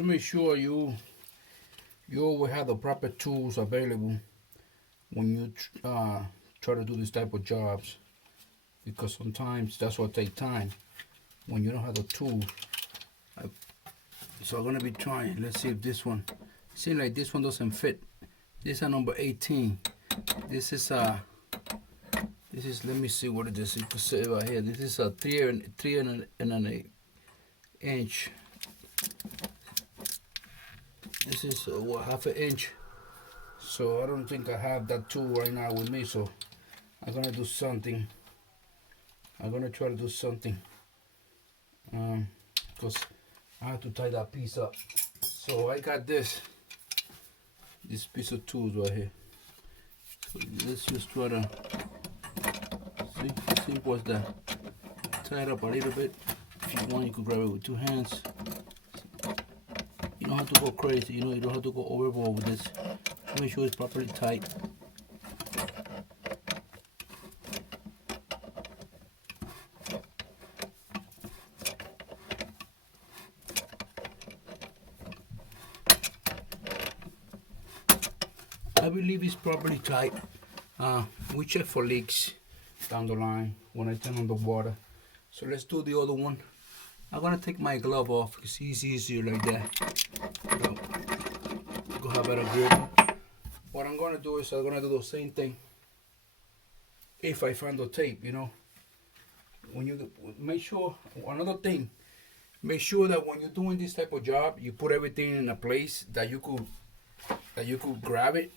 just make sure you always have the proper tools available when you try to do this type of jobs, because sometimes that's what take time when you don't have the tools. So I'm gonna be trying. Let's see if this one. Seems like this one doesn't fit. This is number 18. This is let me see what it is. You can say right here. This is a three and an inch. This is what, half an inch. So I don't think I have that tool right now with me. So I'm gonna do something. I'm gonna try to do something. Because I have to tie that piece up. So I got this piece of tools right here. So let's just try to see what's that. Tie it up a little bit. If you want, you can grab it with two hands. You don't have to go crazy, you know, you don't have to go overboard with this. Make sure it's properly tight. I believe it's properly tight. We check for leaks down the line when I turn on the water. So let's do the other one. I'm gonna take my glove off because it's easier like that. Go have better grip. What I'm gonna do is I'm gonna do the same thing. If I find the tape, you know, when you make sure, another thing, make sure that when you're doing this type of job, you put everything in a place that you could grab it.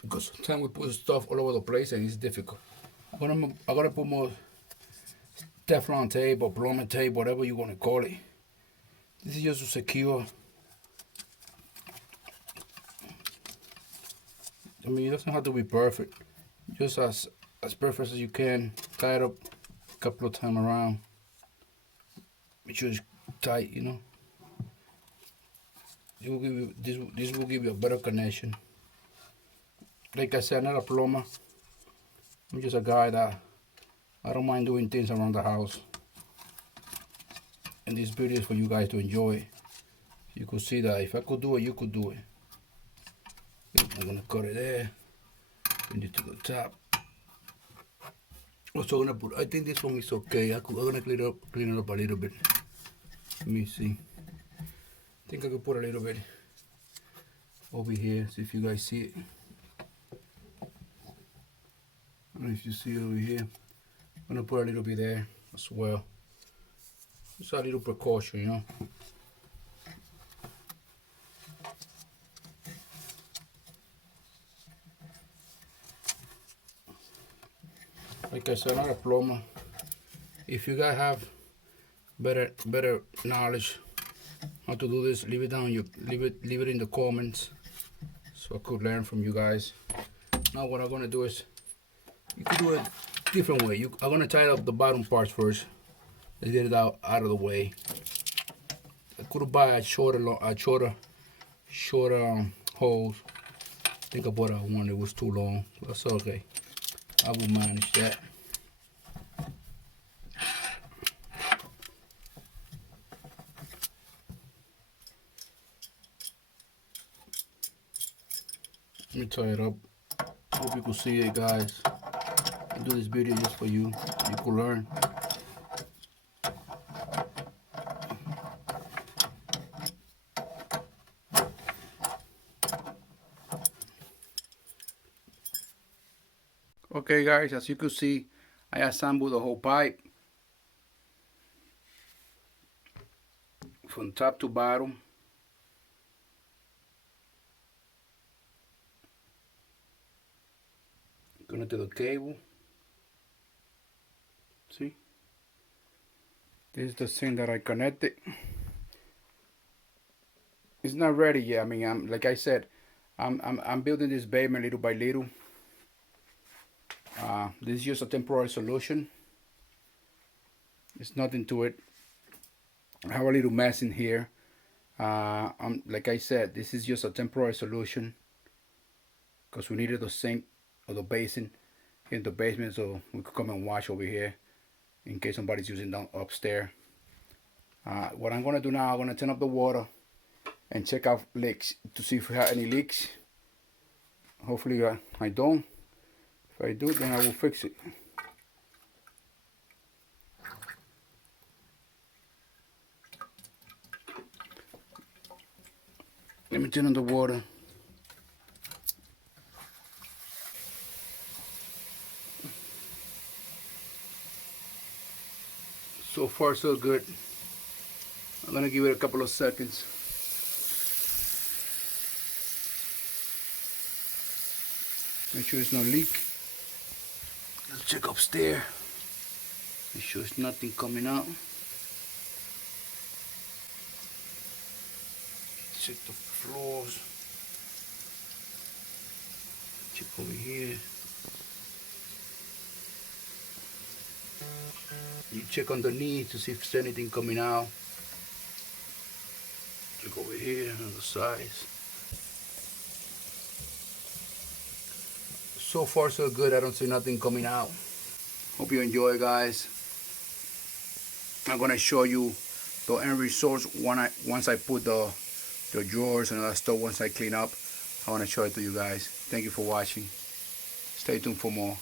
Because sometimes we put stuff all over the place and it's difficult. I'm gonna put more Teflon tape or plumber tape, whatever you want to call it. This is just to secure. I mean, it doesn't have to be perfect. Just as perfect as you can. Tie it up a couple of times around. Make sure it's tight, you know. It will give you, this will give you a better connection. Like I said, I'm not a plumber. I'm just a guy that I don't mind doing things around the house. And this video is for you guys to enjoy. You could see that if I could do it, you could do it. I'm gonna cut it there. Bring it to the top. Also gonna put, I think this one is okay. I'm gonna clean it up a little bit. Let me see. I think I could put a little bit over here, see if you guys see it. I don't know if you see it over here. I'm gonna put a little bit there as well. Just a little precaution, you know. Like I said, I'm not a plumber. If you guys have better knowledge how to do this, leave it down. Leave it in the comments, so I could learn from you guys. Now what I'm gonna do is, you can do it different way. I'm gonna tie up the bottom parts first. Let's get it out of the way. I could buy a shorter hose. I think I bought one that was too long. That's okay. I will manage that. Let me tie it up. Hope you can see it, guys. I do this video just for you. You could learn. Okay, guys, as you can see, I assembled the whole pipe from top to bottom. Connected the cable. See, this is the thing that I connected. It's not ready yet. I mean, like I said, I'm building this basement little by little. This is just a temporary solution. There's nothing to it. I have a little mess in here. Like I said, this is just a temporary solution because we needed the sink or the basin in the basement, so we could come and wash over here in case somebody's using down upstairs. What I'm gonna do now, I'm gonna turn up the water and check out leaks to see if we have any leaks. Hopefully I don't. If I do, then I will fix it. Let me turn on the water. So far so good. I'm gonna give it a couple of seconds. Make sure there's no leak. Let's check upstairs. Make sure there's nothing coming out. Check the floors. Check over here. You check underneath to see if there's anything coming out. Check over here on the sides. So far so good. I don't see nothing coming out. Hope you enjoy, guys. I'm gonna show you the end result once I put the drawers and all that stuff. Once I clean up, I want to show it to you guys. Thank you for watching. Stay tuned for more.